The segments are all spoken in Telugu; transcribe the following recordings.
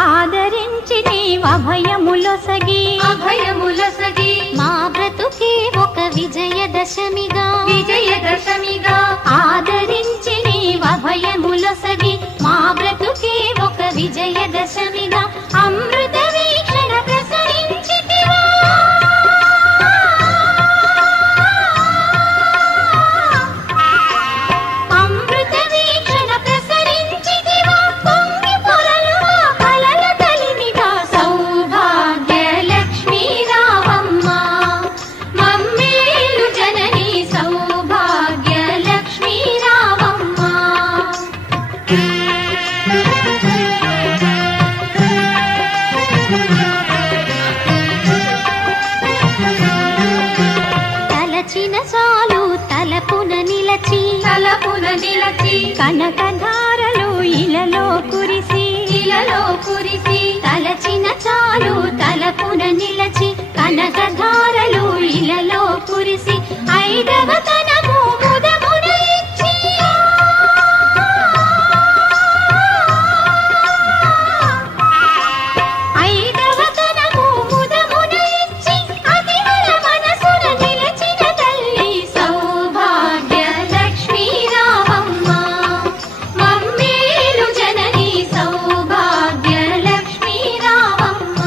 ఆదరించి నీవు అభయములొసగి మా బ్రతుకే ఒక విజయదశమిగా ఆదరించి నీవు అభయములొసగి మా బ్రతుకే ఒక విజయదశమిగా అమృత వీక్షణ ప్రసరించితివా అమృత వీక్షణ ప్రసరించితివా పొంగి పొరలుగా కలల కలిమిగా సౌభాగ్య లక్ష్మీ రావమ్మ మమ్మేలు జనని సౌభాగ్య లక్ష్మీ రావమ్మ తలచిన చాలు తలపున నిలచి కనకధారలు ఇలలో కురిసి తలచిన చాలు తలపున నిలచి కనకధారలు ఇలలో కురిసి ఐదవ తనము ముదమున ఇచ్చి ఐదవ తనము ముదమున ఇచ్చి అతివల మనసున నిలచిన తల్లి సౌభాగ్య లక్ష్మీ రావమ్మ మమ్మేలు జనని సౌభాగ్య లక్ష్మీ రావమ్మ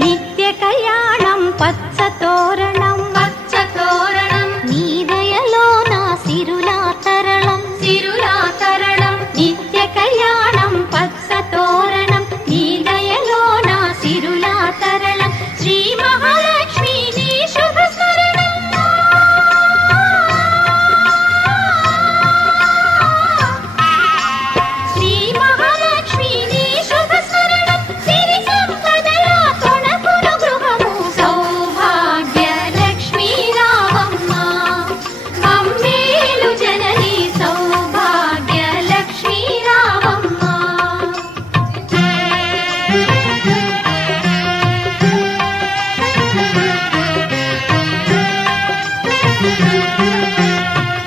నిత్య కళ్యాణం పచ్చ తోరణం నీ దయలో నా సిరులా తరళం నిత్య కళ్యాణం పచ్చ తోరణం నీ దయలో నా సిరులా తరళం శ్రీ మహాలక్ష్మి నీ శుభ స్మరణం శ్రీ మహాలక్ష్మి నీ శుభ స్మరణం సిరి సంపదల కొనకును గృహము సౌభాగ్య లక్ష్మీ రావమ్మ మమ్మేలు జనని సౌభాగ్య లక్ష్మీ రావమ్మ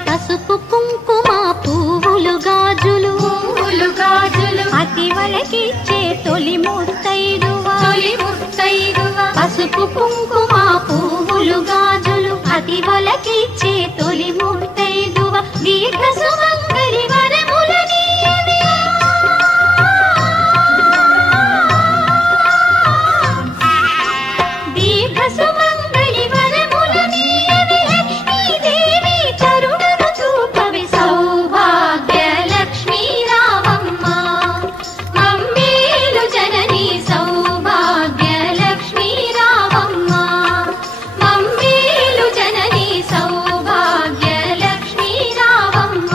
పసుపు కుంకుమ పువ్వులు గాజులు అతివలకిచ్చే తొలి ముత్తైదువ పసుపు కుంకుమ పువ్వులు గాజులు అతివలకిచ్చే తొలి ముత్తైదువ దీర్ఘ సుమంగళి వరములనీయవే దీర్ఘ సుమంగళి వరములనీయవే లక్ష్మీదేవి కరుణను చూపవి సౌభాగ్య లక్ష్మీ రావమ్మ మమ్మేలు జనని సౌభాగ్య లక్ష్మీ రావమ్మ మమ్మేలు జనని సౌభాగ్య లక్ష్మీ రావమ్మ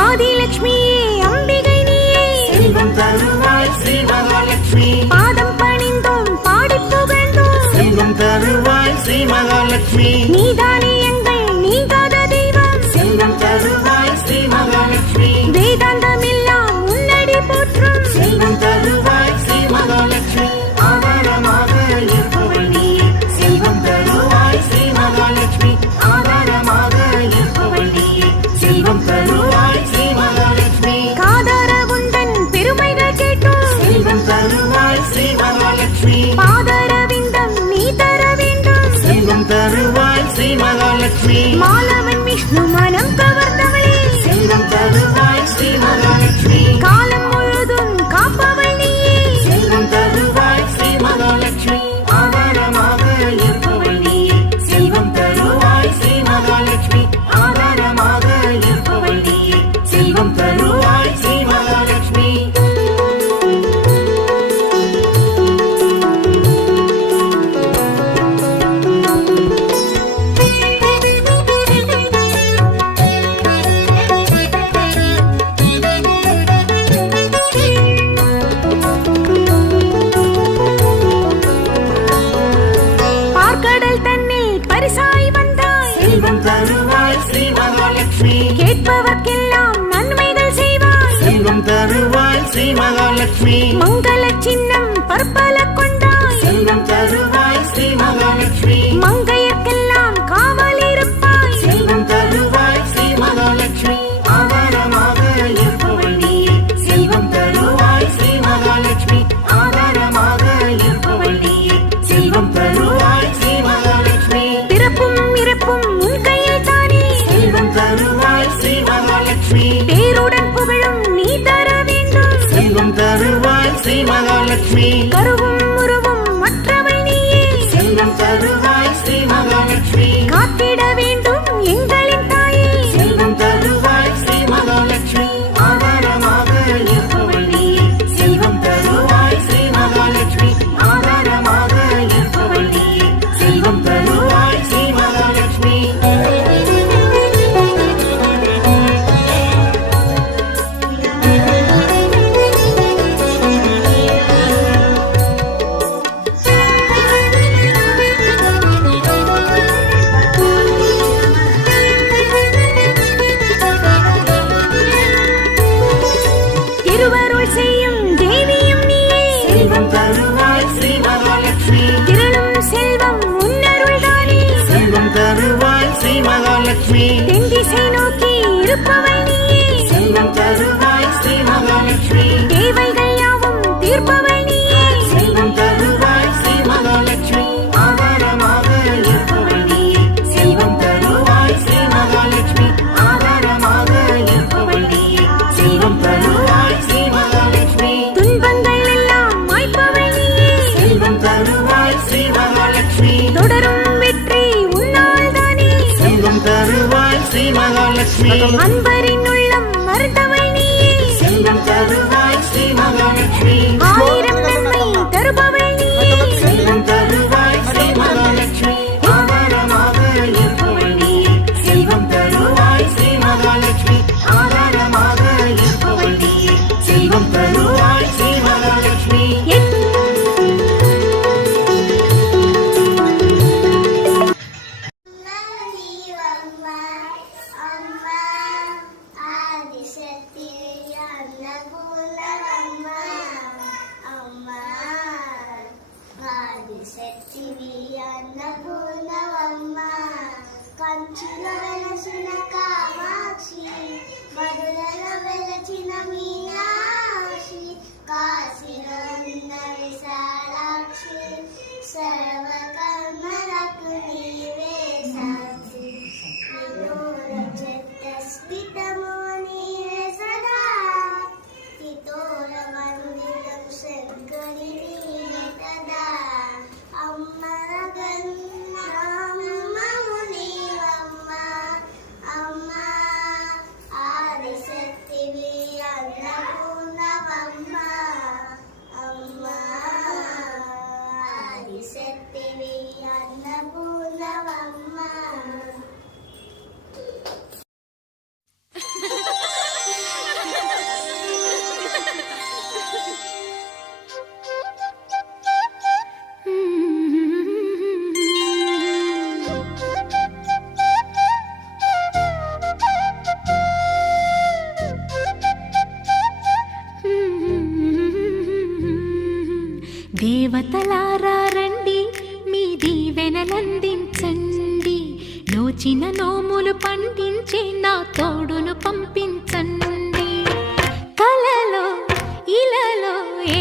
ஆதிலக்ஷ்மியே அம்பிகை நீயே செல்வம் தருவாய் ஸ்ரீ மகாலட்சுமி பாதம் பணிந்தோம் பாடி புகழ்ந்தோம் செல்வம் தருவாய் ஸ்ரீ மகாலட்சுமி நீதானே எங்கள் நீங்காத தெய்வம் செல்வம் தருவாய் ஸ்ரீ மகாலட்சுமி வேதாந்தமெல்லாம் முன்னடி போற்றும் செல்வம் தருவாய் ஸ்ரீ மகாலட்சுமி ஆதாரமாக இருப்பவள் நீயே செல்வம் தருவாய் ஸ்ரீ மகாலட்சுமி ஆதாரமாக இருப்பவள் நீயே செல்வம் தருவாய் ஸ்ரீ மகாலட்சுமி காதார உந்தன் பெருமைகள் கேட்டோம் செல்வம் தருவாய் ஸ்ரீ மகாலட்சுமி பாதரவிந்தம் நீ தர வேண்டும் செல்வம் தருவாய் ஸ்ரீ மகாலட்சுமி மாலவன் விஷ்ணு மனம் கவர்ந்தவளே செல்வம் தருவாய் ஸ்ரீ மகாலட்சுமி காலம் முழுதும் காப்பவள் நீயே செல்வம் தருவாய் ஸ்ரீ மகாலட்சுமி ஆதாரமாக இருப்பவள் நீயே செல்வம் தருவாய் ஸ்ரீ மகாலட்சுமி ஆதாரமாக மகாலட்சுமி கேட்பவர்க்கெல்லாம் நன்மைகள் செய்வாய் செல்வம் தருவாய் ஸ்ரீ மகாலட்சுமி மங்கள சின்னம் பற்பல கொண்டாய் செல்வம் தருவாய் ஸ்ரீ மகாலட்சுமி மங்கையர்க்கெல்லாம் காவல் இருப்பாய் செல்வம் தருவாய் ஸ்ரீ மகாலட்சுமி ஆதாரமாக இருப்பவள் நீயே செல்வம் தருவாய் ஸ்ரீ மகாலட்சுமி ஆதாரமாக இருப்பவள் நீயே செல்வம் தருவாய் ஸ்ரீ மகாலட்சுமி பிறப்பும் இறப்பும் உன் கையில் தானே செல்வம் தருவாய் ஸ்ரீ மகாலட்சுமி பேருடன் புகழும் நீ தர வேண்டும் செல்வம் தருவாய் ஸ்ரீ மகாலட்சுமி கருவும் உருவும் மற்றவள் நீயே செல்வம் தருவாய் ஸ்ரீ மகாலட்சுமி காத்திட வேண்டும் எங்களின் தாயே செல்வம் தருவாய் ஸ்ரீ மகாலட்சுமி ஆதாரமாக இருப்பவள் நீயே செல்வம் தருவாய் ஸ்ரீ மகாலட்சுமி ஆதாரமாக இருப்பவள் நீயே செல்வம் தருவாய் ஸ்ரீ மகாலட்சுமி திருவருள் செய்யும் தேவியும் நீயே செல்வம் தருவாய் ஸ்ரீ மகாலட்சுமி திரளும் செல்வம் உன்னருள் தானே செல்வம் தருவாய் ஸ்ரீ மகாலட்சுமி தென் திசை நோக்கி இருப்பவள் நீயே செல்வம் தருவாய் ஸ்ரீ மகாலட்சுமி தேவைகள் யாவும் தீர்ப்பவள் நீயே செல்வம் தருவாய் ஸ்ரீ மகாலட்சுமி ஆதாரமாக இருப்பவள் நீயே செல்வம் தருவாய் ஸ்ரீ மகாலட்சுமி ஆதாரமாக இருப்பவள் நீயே செல்வம் தருவாய் ஸ்ரீ மகாலட்சுமி துன்பங்கள் எல்லாம் மாய்ப்பவள் நீயே செல்வம் தருவாய் ஸ்ரீ மகாலட்சுமி தொடரும் வெற்றி உன்னால் தானே செல்வம் தருவாய் ஸ்ரீ மகாலட்சுமி அன்பரின் உள்ளம் மறந்தவள் நீயே செல்வம் தருவாய் ஸ்ரீ மகாலட்சுமி ஆயிரம் நன்மை தருபவள் நீயே செல்வம் தருவாய் ஸ்ரீ மகாலட்சுமி ஆதாரமாக இருப்பவள் நீயே செல்வம் தருவாய் ஸ்ரீ மகாலட்சுமி ஆதாரமாக இருப்பவள் நீயே செல்வம் தருவாய் ஸ்ரீ மகாலட்சுமி కంచిలో వెలసిన కామాక్షి మధురలో వెలచిన మీనాక్షి కాశీలో ఉన్న విశాలాక్షి సర్వకర్మలకు నీవే సాక్షి స్థితము నీవే సదా హితోర వందితం శంకరి నీవే కదా అమ్మల గన్నమ్మము నీవమ్మ అమ్మ ఆదిశక్తివి అన్నపూర్ణవమ్మ అమ్మ ఆదిశక్తివి అన్నపూర్ణవమ్మ దేవతలారా రండి మీ దీవెనలందించండి నోచిన నోములు పండించే నా తోడును పంపించండి కలలో ఇలలో ఏ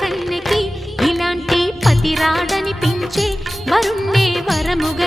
కన్నెకి ఇలాంటి పతి రాడనిపించే వరుణ్ణే వరముగ